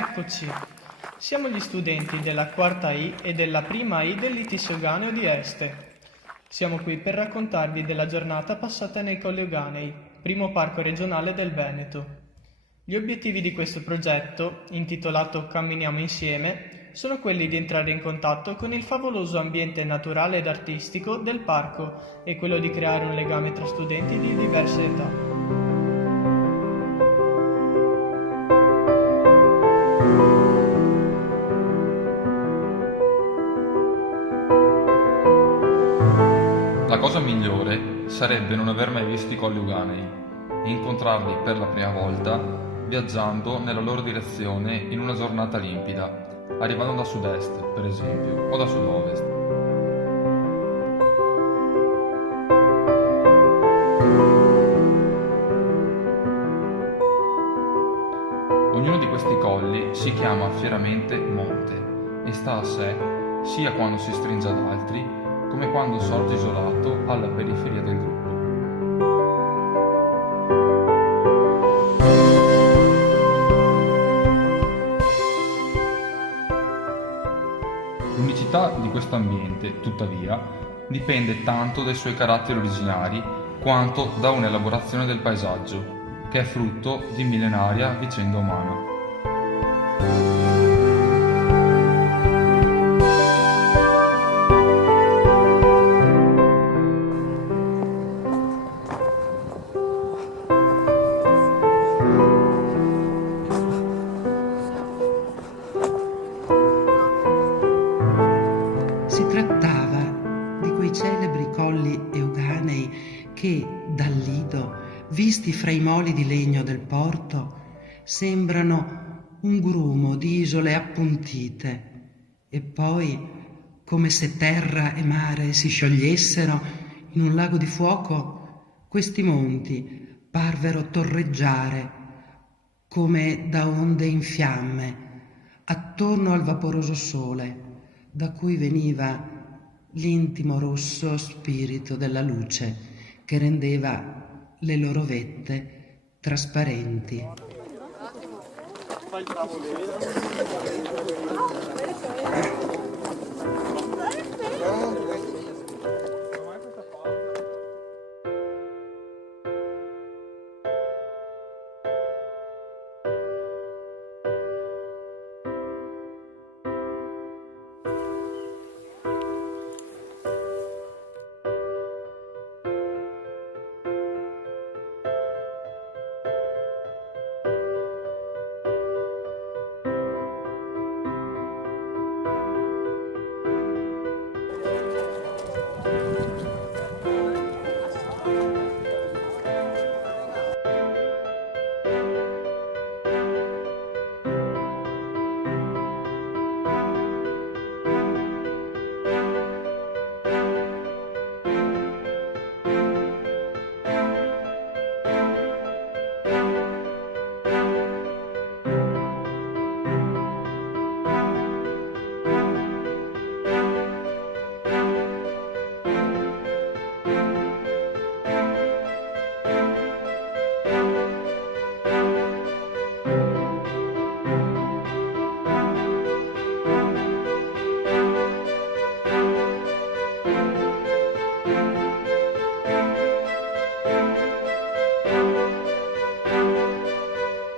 Eccoci. Siamo gli studenti della quarta I e della prima I dell'ITIS Euganeo di Este. Siamo qui per raccontarvi della giornata passata nei Colli Euganei, primo parco regionale del Veneto. Gli obiettivi di questo progetto, intitolato Camminiamo insieme, sono quelli di entrare in contatto con il favoloso ambiente naturale ed artistico del parco e quello di creare un legame tra studenti di diverse età. La cosa migliore sarebbe non aver mai visto i Colli Euganei e incontrarli per la prima volta viaggiando nella loro direzione in una giornata limpida, arrivando da sud-est, per esempio, o da sud-ovest. Ognuno di questi colli si chiama fieramente monte e sta a sé sia quando si stringe ad altri come quando sorge isolato alla periferia del gruppo. L'unicità di questo ambiente, tuttavia, dipende tanto dai suoi caratteri originari quanto da un'elaborazione del paesaggio, che è frutto di millenaria vicenda umana. Si trattava di quei celebri Colli Euganei che, dal lido, visti fra i moli di legno del porto, sembrano un grumo di isole appuntite e poi, come se terra e mare si sciogliessero in un lago di fuoco, questi monti parvero torreggiare come da onde in fiamme attorno al vaporoso sole, da cui veniva l'intimo rosso spirito della luce che rendeva le loro vette trasparenti.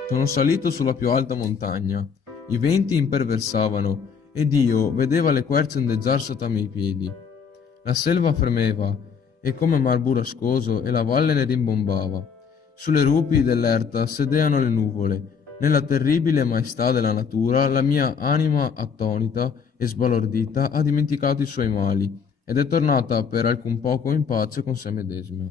Sono salito sulla più alta montagna. I venti imperversavano ed io vedeva le querce ondeggiar sotto ai miei piedi. La selva fremeva e come mar burrascoso e la valle ne rimbombava. Sulle rupi dell'erta sedeano le nuvole. Nella terribile maestà della natura la mia anima attonita e sbalordita ha dimenticato i suoi mali ed è tornata per alcun poco in pace con se medesima.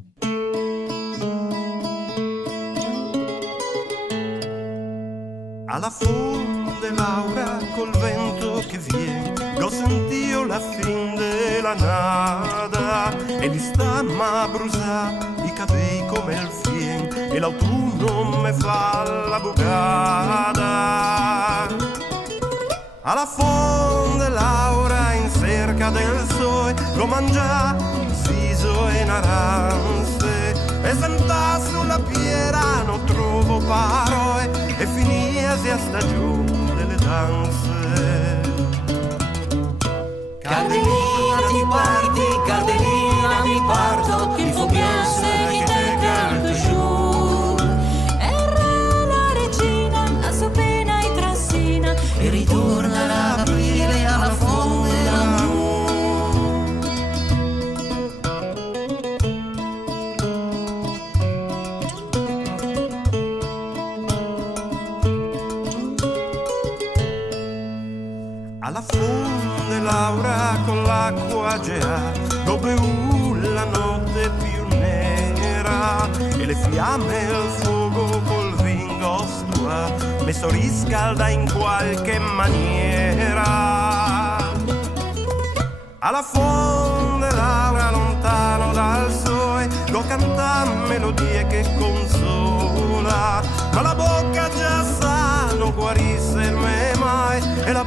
Alla fonde Laura col vento che viene, go sentio la fin della nada e li sta ma brusa i capelli come il fien e l'autunno me fa la bucata. Alla fonde Laura in cerca del sole lo mangia siso e naranze e senta sulla piera non trovo parole e finiasi a stagione danse. Cardelina ti parti, Cardelina mi parto, il faut bien se quitter quelque jour. E re la regina, la sua pena e trascina, e ritorna l'aprile alla fonte dell'amore. Alla fonde Laura con l'acqua gea, dove la notte più nera, e le fiamme e il fuoco col vingo stua, messo riscalda in qualche maniera. Alla fonde Laura lontano dal sole, go canta melodie che consola, ma la bocca già sa non guarisse mai, e la